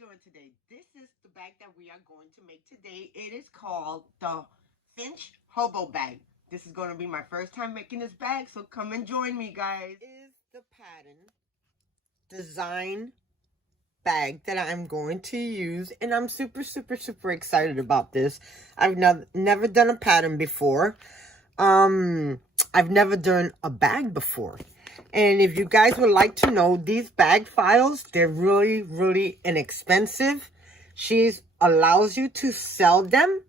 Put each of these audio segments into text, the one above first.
doing today? This is the bag that we are going to make today. It is called the Finch Hobo bag. This is going to be my first time making this bag, so come and join me, guys. Is the pattern design bag that I'm going to use, and I'm super excited about this. I've never done a pattern before. I've never done a bag before. And if you guys would like to know, these bag files, they're really inexpensive. She allows you to sell them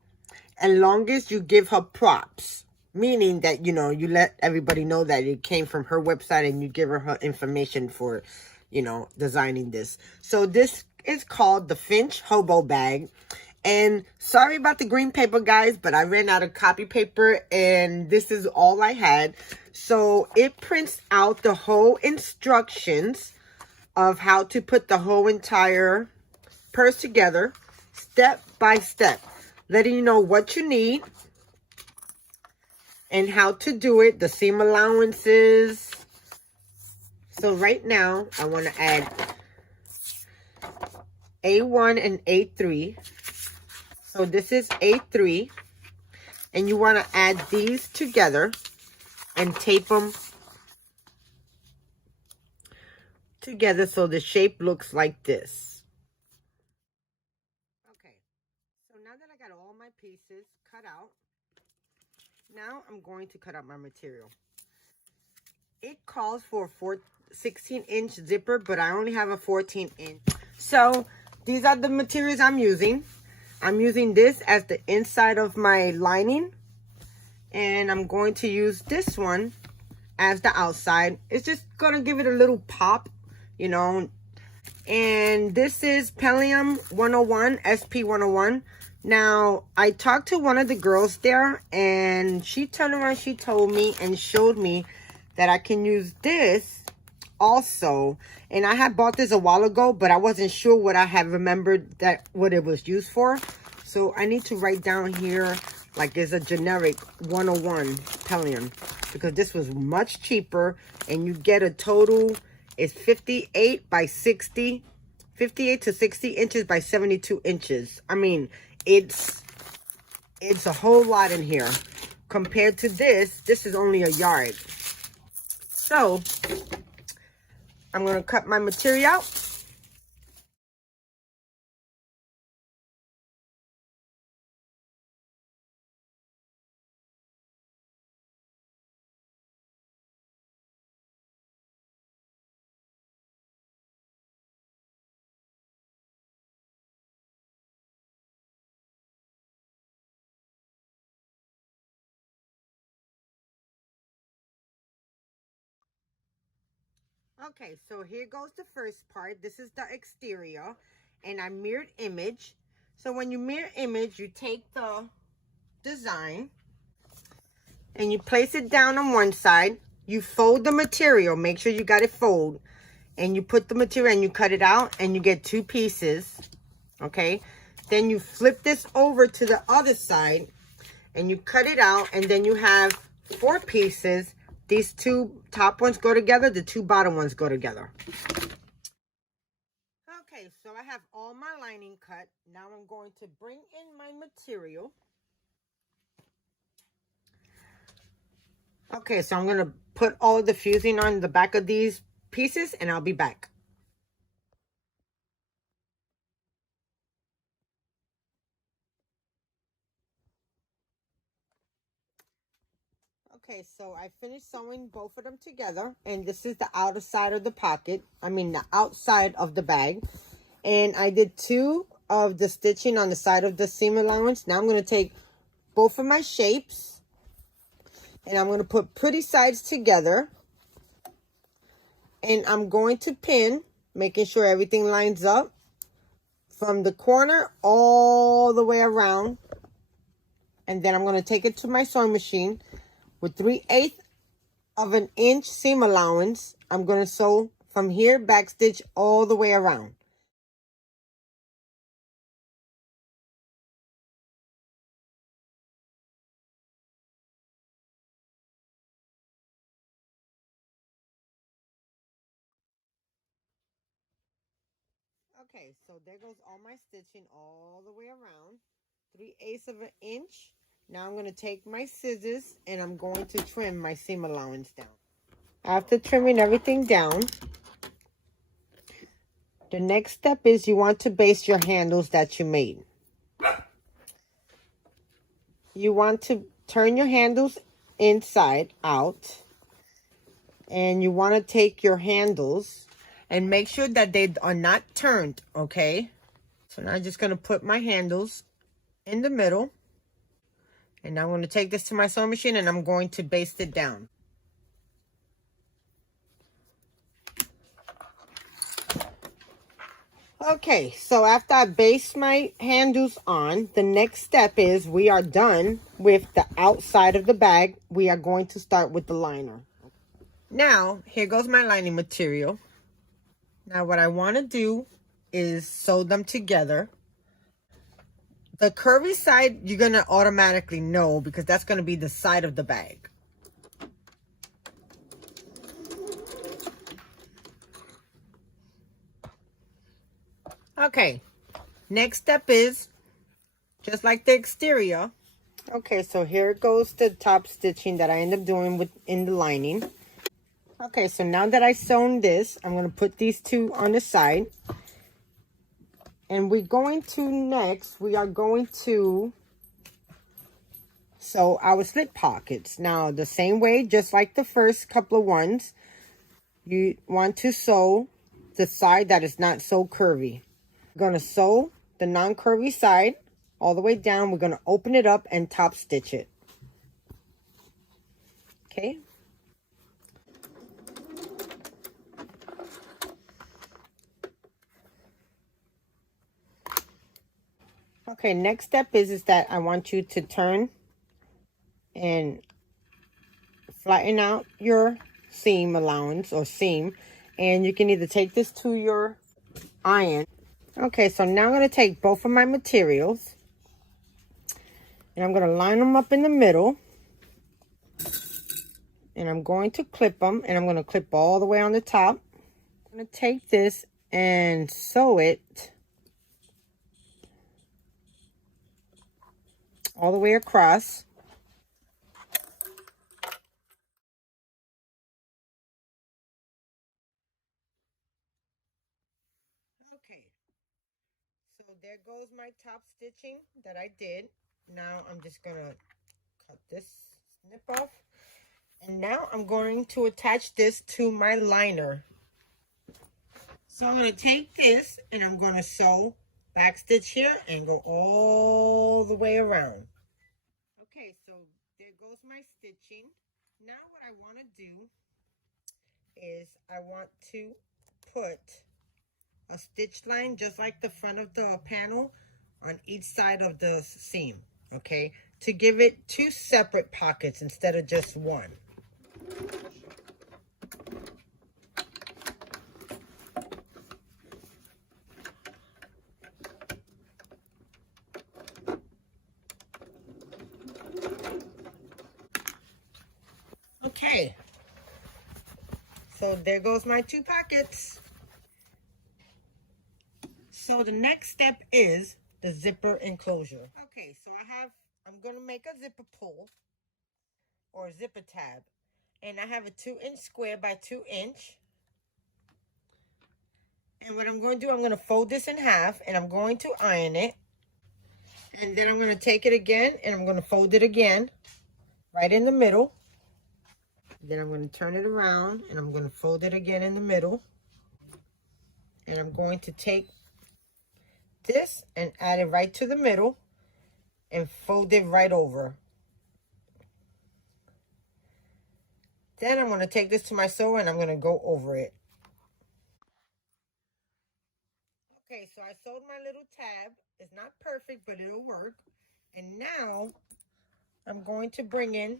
as long as you give her props. Meaning that, you know, you let everybody know that it came from her website and you give her information for, you know, designing this. So this is called the Finch Hobo bag. And sorry about the green paper, guys, but I ran out of copy paper and this is all I had. So it prints out the whole instructions of how to put the whole entire purse together, step by step, letting you know what you need and how to do it, the seam allowances. So right now, I want to add A1 and A3. So this is A3. And you want to add these together and tape them together so the shape looks like this. Okay, so now that I got all my pieces cut out, now I'm going to cut out my material. It calls for a 16-inch zipper, but I only have a 14-inch. So these are the materials I'm using. I'm using this as the inside of my lining. And I'm going to use this one as the outside. It's just going to give it a little pop, you know. And this is Pellium 101, SP 101. Now, I talked to one of the girls there, and she turned around, she told me and showed me that I can use this also. And I had bought this a while ago, but I wasn't sure what I had remembered that what it was used for. So I need to write down here like it's a generic 101 Pellium, because this was much cheaper and you get a total, it's 58 by 60, 58 to 60 inches by 72 inches. I mean, it's a whole lot in here. Compared to this is only a yard. So I'm going to cut my material out. Okay, so here goes the first part. This is the exterior, and I mirrored image. So when you mirror image, you take the design and you place it down on one side. You fold the material. Make sure you got it fold. And you put the material and you cut it out and you get two pieces. Okay, then you flip this over to the other side and you cut it out, and then you have four pieces. These two top ones go together, the two bottom ones go together. Okay, so I have all my lining cut. Now I'm going to bring in my material. Okay, so I'm going to put all of the fusing on the back of these pieces, and I'll be back. Okay, so I finished sewing both of them together, and this is the outer side of the pocket. I mean, the outside of the bag. And I did two of the stitching on the side of the seam allowance. Now I'm going to take both of my shapes, and I'm going to put pretty sides together. And I'm going to pin, making sure everything lines up from the corner all the way around. And then I'm going to take it to my sewing machine with 3/8 of an inch seam allowance. I'm going to sew from here, backstitch all the way around. Okay, so there goes all my stitching all the way around. 3/8 of an inch. Now I'm going to take my scissors and I'm going to trim my seam allowance down. After trimming everything down, the next step is you want to baste your handles that you made. You want to turn your handles inside out, and you want to take your handles and make sure that they are not turned, okay? So now I'm just going to put my handles in the middle, and I'm going to take this to my sewing machine and I'm going to baste it down. Okay, so after I baste my handles on, the next step is we are done with the outside of the bag. We are going to start with the liner. Now, here goes my lining material. Now, what I want to do is sew them together. The curvy side, you're going to automatically know because that's going to be the side of the bag. Okay, next step is just like the exterior. Okay, so here goes the top stitching that I end up doing within the lining. Okay, so now that I've sewn this, I'm going to put these two on the side. And we are going to sew our slip pockets. Now, the same way, just like the first couple of ones, you want to sew the side that is not so curvy. We're going to sew the non-curvy side all the way down. We're going to open it up and top stitch it. Okay. Okay, next step is that I want you to turn and flatten out your seam allowance or seam, and you can either take this to your iron. Okay, so now I'm going to take both of my materials and I'm going to line them up in the middle, and I'm going to clip them, and I'm going to clip all the way on the top. I'm going to take this and sew it all the way across. Okay, so there goes my top stitching that I did. Now I'm just gonna cut this snip off, and now I'm going to attach this to my liner. So I'm going to take this and I'm going to sew back stitch here and go all the way around. Okay, so there goes my stitching. Now what I want to do is I want to put a stitch line just like the front of the panel on each side of the seam, okay, to give it two separate pockets instead of just one. Okay, so there goes my two pockets. So the next step is the zipper enclosure. Okay, so I'm going to make a zipper pull or a zipper tab. And I have a 2-inch square by 2-inch. And what I'm going to do, I'm going to fold this in half and I'm going to iron it. And then I'm going to take it again and I'm going to fold it again right in the middle. Then I'm going to turn it around and I'm going to fold it again in the middle. And I'm going to take this and add it right to the middle and fold it right over. Then I'm going to take this to my sewer and I'm going to go over it. Okay, so I sewed my little tab. It's not perfect, but it'll work. And now I'm going to bring in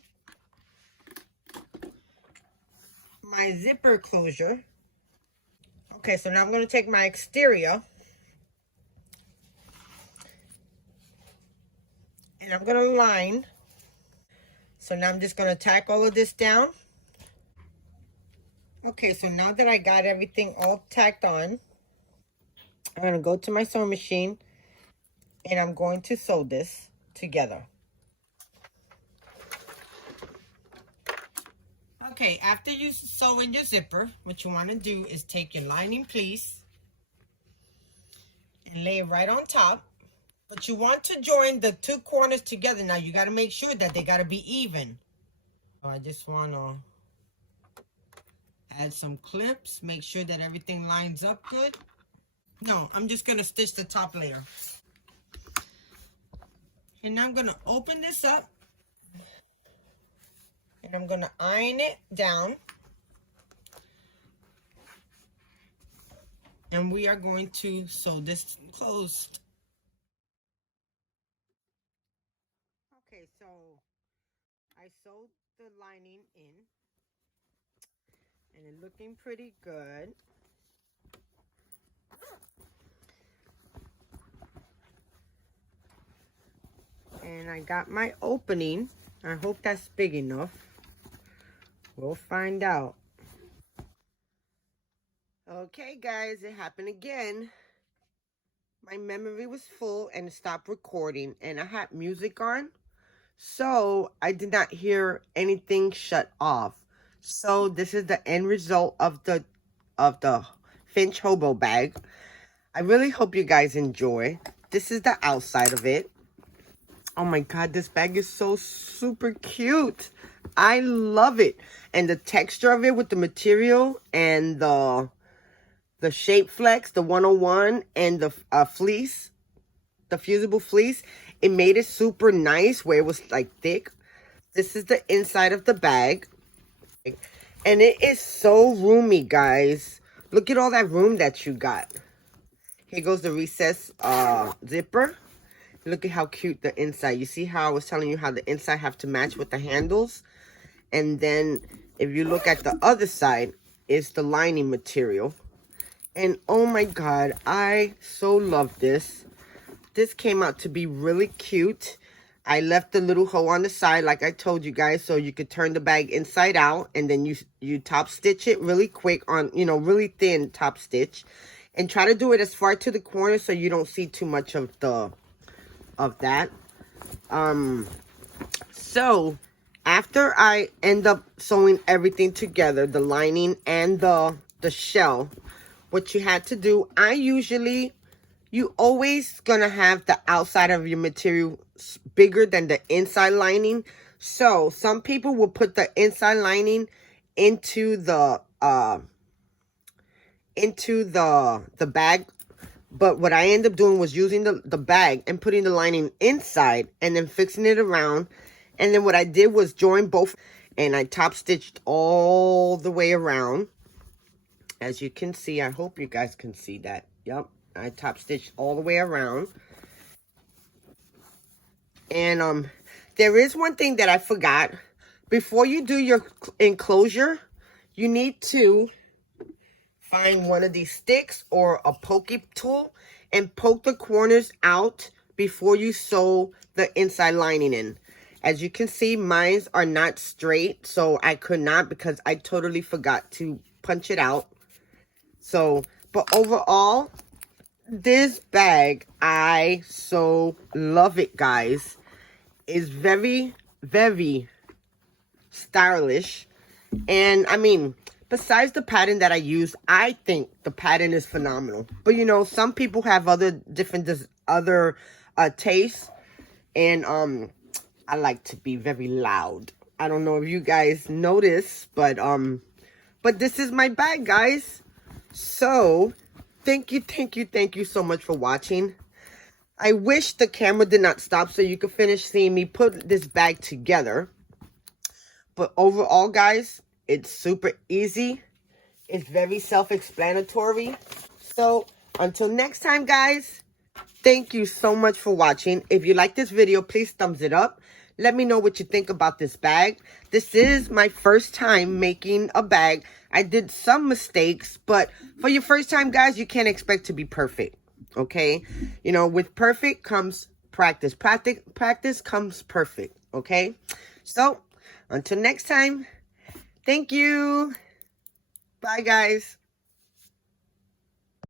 my zipper closure. Okay, so now I'm going to take my exterior and I'm going to line. So now I'm just going to tack all of this down. Okay, so now that I got everything all tacked on, I'm going to go to my sewing machine and I'm going to sew this together. Okay, after you sew in your zipper, what you want to do is take your lining piece and lay it right on top. But you want to join the two corners together. Now, you got to make sure that they got to be even. So I just want to add some clips. Make sure that everything lines up good. No, I'm just going to stitch the top layer. And now I'm going to open this up. And I'm going to iron it down. And we are going to sew this closed. Okay, so I sewed the lining in. And it's looking pretty good. And I got my opening. I hope that's big enough. We'll find out. Okay, guys, it happened again. My memory was full and it stopped recording, and I had music on, so I did not hear anything shut off. So this is the end result of the Finch Hobo bag. I really hope you guys enjoy. This is the outside of it. Oh my god, this bag is so super cute. I love it. And the texture of it with the material and the shape flex, the 101, and the fleece, the fusible fleece, it made it super nice where it was like thick. This is the inside of the bag. And it is so roomy, guys. Look at all that room that you got. Here goes the recess zipper. Look at how cute the inside. You see how I was telling you how the inside have to match with the handles? And then if you look at the other side, it's the lining material. And oh my god, I so love this. This came out to be really cute. I left the little hole on the side like I told you guys, so you could turn the bag inside out, and then you top stitch it really quick on, you know, really thin top stitch. And try to do it as far to the corner so you don't see too much of that. So after I end up sewing everything together, the lining and the shell, what you had to do, you always gonna have the outside of your material bigger than the inside lining. So some people will put the inside lining into the bag. But what I ended up doing was using the bag and putting the lining inside and then fixing it around. And then what I did was join both, and I top stitched all the way around. As you can see, I hope you guys can see that. Yep, I top stitched all the way around. And there is one thing that I forgot. Before you do your enclosure, you need to find one of these sticks or a pokey tool and poke the corners out before you sew the inside lining in. As you can see, mine are not straight, so I could not because I totally forgot to punch it out. So, but overall, this bag, I so love it, guys. It's very, very stylish. And I mean, besides the pattern that I use, I think the pattern is phenomenal. But you know, some people have other tastes, and I like to be very loud. I don't know if you guys notice, but this is my bag, guys. So thank you so much for watching. I wish the camera did not stop so you could finish seeing me put this bag together. But overall, guys, it's super easy. It's very self-explanatory. So until next time, guys, thank you so much for watching. If you like this video, please thumbs it up. Let me know what you think about this bag. This is my first time making a bag. I did some mistakes, but for your first time, guys, you can't expect to be perfect. Okay? You know, with perfect comes practice. Practice comes perfect. Okay? So, until next time, thank you. Bye, guys.